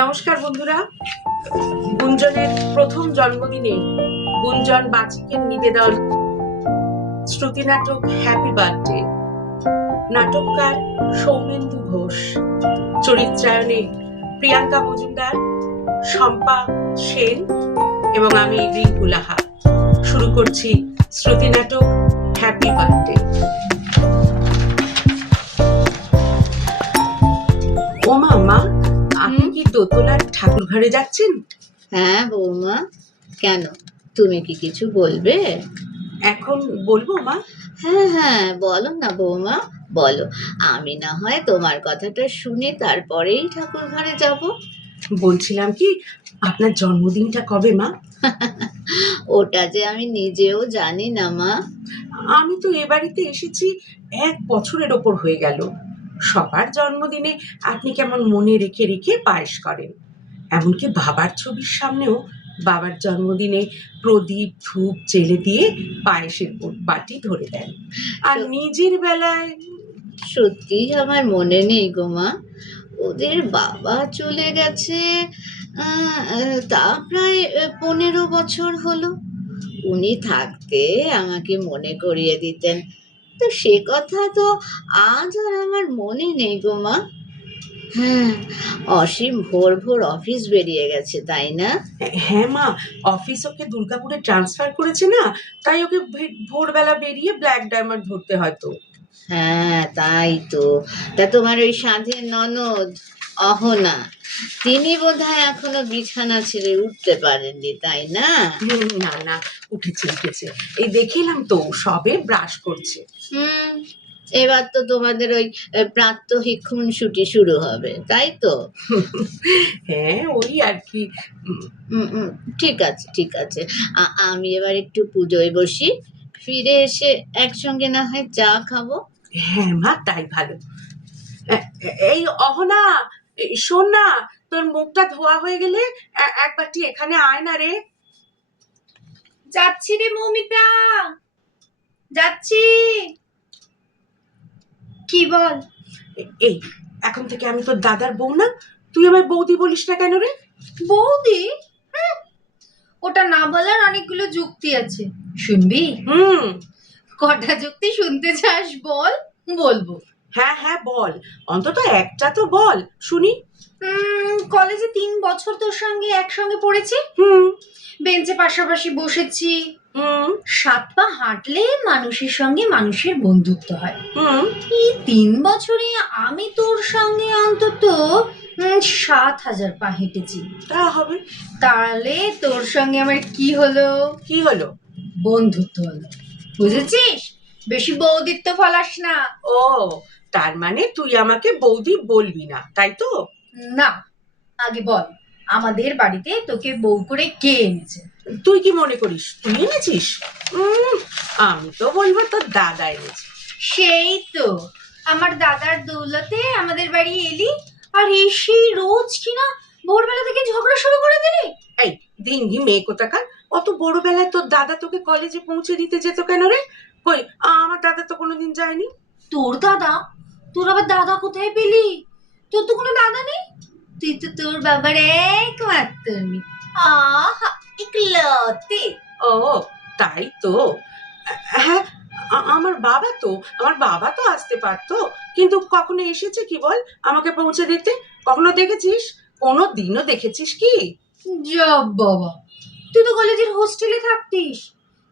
নমস্কার বন্ধুরা, গুঞ্জনের প্রথম জন্মদিনে গুঞ্জন বাচিকের নিবেদন শ্রুতি নাটক হ্যাপি বার্থডে। নাটককার সৌমেন্দু ঘোষ, চরিত্রায়নে প্রিয়াঙ্কা মজুমদার, শম্পা সেন এবং আমি রিঙ্কু লাহা। শুরু করছি শ্রুতি নাটক হ্যাপি বার্থডে। ও মা, আপনি কি দোতলার ঠাকুর ঘরে যাচ্ছেন? হ্যাঁ বৌমা, কেন তুমি কি কিছু বলবে? এখন বলবো মা? হ্যাঁ বলো না বৌমা, বলো। আমি না হয় তোমার কথাটা শুনে তারপরেই ঠাকুর ঘরে যাব। বলছিলাম কি, আপনার জন্মদিনটা কবে মা? ওটা যে আমি নিজেও জানি না মা। আমি তো এ বাড়িতে এসেছি 1 বছরের ওপর হয়ে গেল। সবার জন্মদিনে আপনি কেমন মনে রেখে রেখে পায়েস করেন, এমনকি বাবার ছবির সামনেও বাবার জন্মদিনে প্রদীপ ধূপ জেলে দিয়ে পায়েসের বাটি ধরে দেন, আর নিজের বেলায় সত্যিই আমার মনে নেই গো মা। ওদের বাবা চলে গেছে তা প্রায় 15 বছর হলো। উনি থাকতে আমাকে মনে করিয়ে দিতেন, তো সে কথা তো আজ আর আমার মনে নেই গো মা। হ্যাঁ, অসীম ভোর ভোর অফিস বেরিয়ে গেছে, তাই না? হ্যাঁ মা, অফিস ওকে দুর্গাপুরে ট্রান্সফার করেছে না, তাই ওকে ভোরবেলা বেরিয়ে ব্ল্যাক ডায়মন্ড ধরতে হয়তো। হ্যাঁ তাই তো। তা তোমার ওই সাধের ননদ অহনা, তিনি বোধহয় এখনো বিছানা ছেড়ে উঠতে পারেননি, তাই না? না না, উঠেছে। এই দেখলাম তো সবে ব্রাশ করছে। এবার তো তোমাদের ওই প্রাত্যহিক খুনসুটি শুরু হবে, তাই তো? হ্যাঁ, ওই আর কি। ঠিক আছে। আমি এবার একটু পুজোয় বসি, ফিরে এসে একসঙ্গে না হয় চা খাবো। হ্যাঁ মা, তাই ভালো। এই অহনা, শোন না, তোর মুখটা ধোয়া হয়ে গেলে এক বাটি এখানে আয় না রে। যাচ্ছি রে মৌমিতা, যাচ্ছি। কি বল? এই, এখন থেকে আমি তোর দাদার বউ না, তুই আমায় বৌদি বলিস না কেন রে? বৌদি? ওটা না বলার অনেকগুলো যুক্তি আছে, শুনবি? কটা যুক্তি শুনতে চাস বল? বলবো। হ্যাঁ বল, অন্তত একটা তো বল শুনি। কলেজে 3 বছর তোর সঙ্গে একসঙ্গে পড়েছি, বেঞ্চে পাশাপাশি বসেছি, 7 পা হাঁটলে মানুষের সঙ্গে মানুষের বন্ধুত্ব হয়। এই 3 বছরে আমি তোর সঙ্গে অন্তত 7,000 পা হেঁটেছি। তা হবে। তাহলে তোর সঙ্গে আমার কি হলো? বন্ধুত্ব হলো, বুঝেছিস? বেশি বৌদিত্ব ফলাস না। ও, তার মানে তুই আমাকে বৌদি বলবি না, তাই তো? না, আগে বল, আমাদের বাড়িতে তোকে বউ করে কে এনেছে? তুই কি মনে করিস তুই এনেছিস? আমি তো বলবো তোর দাদা এনেছে। সেই তো, আমার দাদার দৌলতে আমাদের বাড়ি এলি, আর এসে রোজ কিনা ভোরবেলা থেকে ঝগড়া শুরু করে দিলি। এই দিঙ্গি মেয়ে কোথাকার, অত বড় বেলায় তোর দাদা তোকে কলেজে পৌঁছে দিতে যেত কেন রে? কই, আমার দাদা তো কোনোদিন যায়নি। তোর দাদা? তোর আবার দাদা কোথায় পেলি? তোর তো কোনো দাদা নেই, তুই তো তোর বাবার একমাত্র মেয়ে। আহা, একলতে। ও তাই তো। হ্যাঁ, আমার বাবা তো আসতে পারতো, কিন্তু কখনো এসেছে কি বল আমাকে পৌঁছে দিতে? কখনো দেখেছিস? কোনো দিনও দেখেছিস কি? যা বাবা, তুই তো কলেজের হোস্টেলে থাকতিস,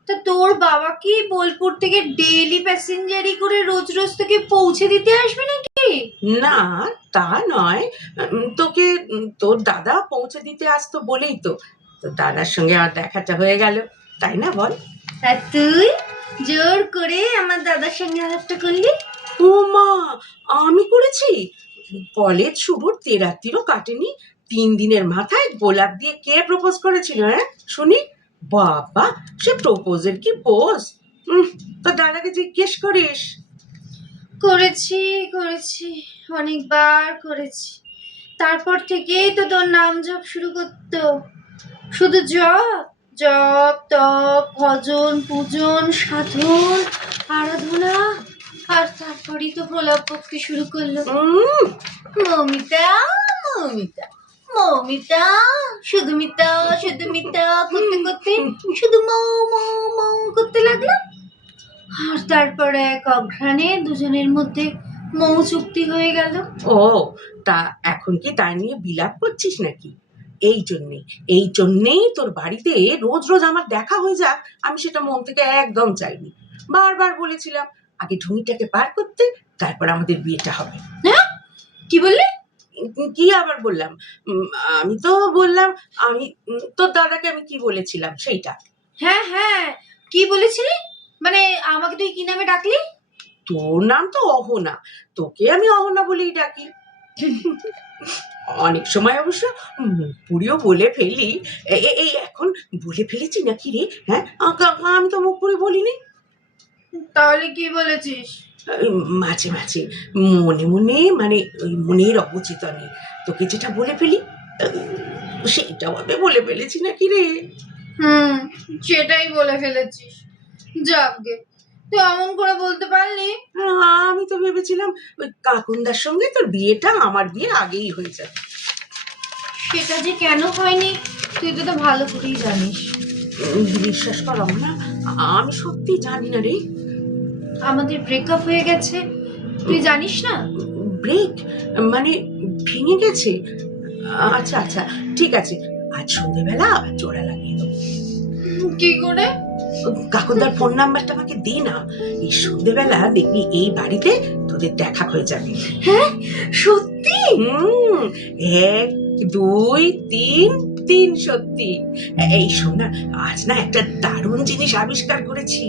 তা তোর বাবা কি বোলপুর থেকে ডেইলি প্যাসেঞ্জারি করে রোজ রোজ তোকে পৌঁছে দিতে আসবে নাকি? না, তা নয়, তোকে তোর দাদা পৌঁছে দিতে আসতো বলেই তো তোর দাদার সঙ্গে আর দেখাটা হয়ে গেল, তাই না বল? আর তুই জোর করে আমার দাদার সঙ্গে আলাপটা করলি? ও মা, আমি করেছি? কলেজ শুরুর 3 রাত্রিরও কাটেনি, 3 দিনের মাথায় গোলাপ দিয়ে কে প্রপোজ করেছিল? হ্যাঁ শুনি। বাবা, সে প্রপোজের কি পোজ! তোর দাদাকে জিজ্ঞেস করিস। করেছি, অনেকবার করেছি। তারপর থেকেই তো তোর নাম জপ শুরু করতো, শুধু জপ তপ ভজন পূজন সাধন আরাধনা, আর তারপরই তো প্রলাপ বকতে শুরু করলো। মৌমিতা, মৌমিতা, শুধু মিতা শুধু মিতা করতে করতে শুধু মৌ মৌ মৌ করতে লাগলো। আর তারপরে এক অঘ্রাণে দুজনের মধ্যে মৌ চুক্তি হয়ে গেল। ও, তা এখন কি তাই নিয়ে বিলাপ করছিস নাকি? এই জন্যেই তোর বাড়িতে রোজ রোজ আমার দেখা হয়ে যাক, আমি সেটা মন থেকে একদম চাইনি। বারবার বলেছিলাম আগে ঢুঁড়িটাকে পার করতে, তারপর আমাদের বিয়েটা হবে। হ্যাঁ, কি বললি? কি আবার বললাম? আমি তো বললাম, আমি তোর দাদাকে আমি কি বলেছিলাম সেইটা। হ্যাঁ হ্যাঁ, কি বলেছিলি? মানে আমাকে তুই কি নামে ডাকলি? তোর নাম তো অহনা, তোকে আমি অহনা বলেই ডাকি। অনেক সময় অবশ্য মুখ পুড়িয়েও বলে ফেলি। এই এখন বলে ফেলেছি নাকি রে? হ্যাঁ, আমি তো মুখ পুড়ে বলিনি। তাহলে কি বলেছিস? মাঝে মাঝে মনে মনে, মানে ওই মনের অবচেতনে তোকে যেটা বলে ফেলি, সেইটাও আমি বলে ফেলেছি নাকি রে? সেটাই বলে ফেলেছিস। যাকগে, তুই অমন করে বলতে পারলি। আমি তো ভেবেছিলাম ওই কাকুন্দার সঙ্গে তোর বিয়েটা আমার বিয়ের আগেই হয়ে যাবে। সেটা যে কেন হয়নি তুই তো ভালো করেই জানিস। বিশ্বাস কর না, আমি সত্যি জানি না রে। আমাদের ব্রেকআপ হয়ে গেছে, তুই জানিস না? ব্রেক মানে ভেঙে গেছে? আচ্ছা আচ্ছা, ঠিক আছে, আজ সন্ধ্যেবেলা আবার জোড়া লাগিয়ে দেবো। কি করে? কাকুদার ফোন নাম্বারটা আমাকে দে না, এই সন্ধ্যেবেলা দেখবি এই বাড়িতে তোদের দেখা হয়ে যাবে। হ্যাঁ সত্যি? 1 2 3 3 সত্যি। এই শোন না, আজ না একটা দারুণ জিনিস আবিষ্কার করেছি।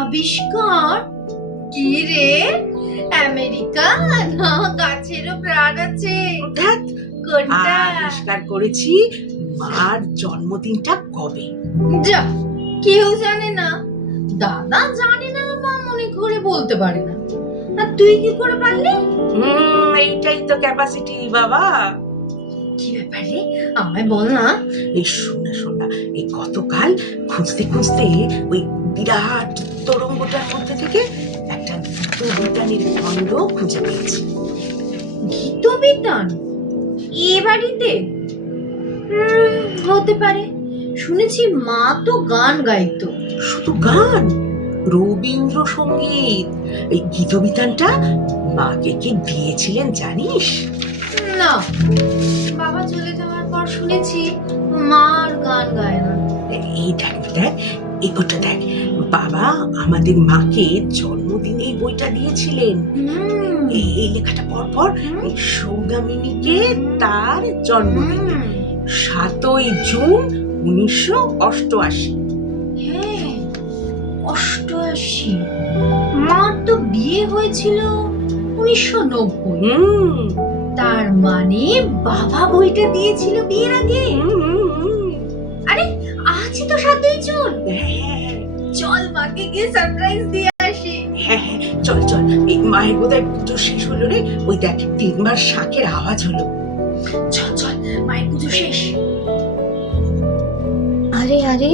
আবিষ্কার? কি রে? আমেরিকা না গাছেরও প্রাণ আছে? ধ্যাৎ, কোনটা? আবিষ্কার করেছি মার জন্মদিনটা কবে। যা, কেউ জানে না। দাদা জানে না, মা মনে করে বলতে পারে না। আর তুই কি করে পারলি? এইটাই তো ক্যাপাসিটি বাবা। কি ব্যাপারে আমায় বল না। এই শোন না, এই গতকাল খুঁজতে খুঁজতে ওই বিরাট তরঙ্গটার মধ্যে থেকে একটা গীতবিতানের খণ্ড খুঁজে পেয়েছি। গীতবিতান? এ বাড়িতে? হতে পারে, শুনেছি মা তো গান গাইতো। শুধু গান? রবীন্দ্রসঙ্গীত। এই গীতবিতানটা মাকে কে দিয়েছিলেন জানিস? না, বাবা চলে যাওয়ার পর শুনেছি মা আর গান গায় না। এই দেখ, এগোটা দেখ, বাবা আমাদের মাকে জন্মদিনে এই বইটা দিয়েছিলেন। এই লেখাটা পর এই সৌদামিনীকে তার জন্মদিনে 7ই জুন 1988। হ্যাঁ, 88। মার তো বিয়ে হয়েছিল 1990। তার মানে বাবা বইটা দিয়েছিল বিয়ের আগে। আরে আজই তো 7ই জুন। চল মাকে গিয়ে সারপ্রাইজ দিয়ে আসি। হ্যাঁ, চল। এই মায়ের বোধহয় পুজো শেষ হলো রে, ওই দেখ 3বার শাঁখের আওয়াজ হলো। চল, মায়ের পুজো শেষ। আরে আরে,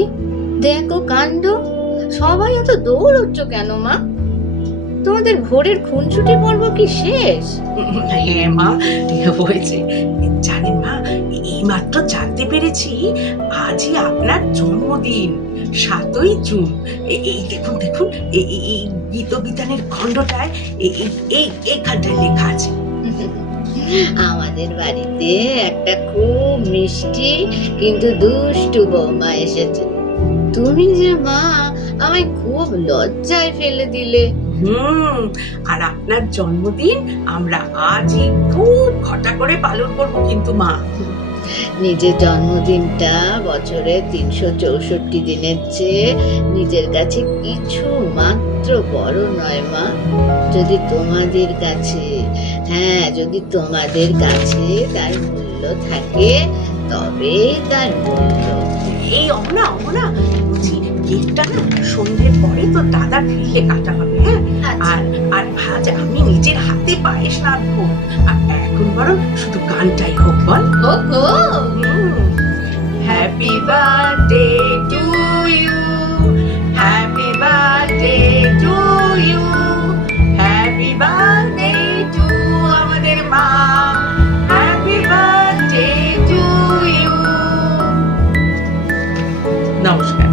দেখো কাণ্ড, সবাই এত দৌড়চ্ছ কেন মা? তোমাদের ভোরের খুনসুটি পর্ব কি শেষ? হ্যাঁ মা, হয়েছে। জানেন মা, এই মাত্র জানতে পেরেছি আজই আপনার জন্মদিন, 7ই জুন। এই দেখুন এই গীতবিতানের খণ্ডটায় এইখানটায় লেখা আছে। আমাদের বাড়িতে একটা খুব মিষ্টি কিন্তু দুষ্টু বৌমা এসেছে। তুমি যে মা, আমায় খুব লজ্জায় ফেলে দিলে। আর আপনার জন্মদিন আমরা আজই খুব ঘটা করে পালন করব কিন্তু মা। নিজের জন্মদিনটা বছরে 364 দিনের চেয়ে নিজের কাছে কিছু মাত্র বড় নয় মা। যদি তোমাদের কাছে তার মূল্য থাকে, তবে তার মূল্য। এই অমনা বলছি, কেকটা না সন্ধ্যের পরে তো দাদা ফিরলে কাটা হবে। হ্যাঁ, আর আজ আমি নিজের হাতে পায়েস রাঁধবো। আর এখন বরং শুধু গানটাই হোক, বল। Happy birthday to you, happy birthday to you, happy birthday to আমাদের মা, হ্যাপি বার্থডে টু নমস্কার।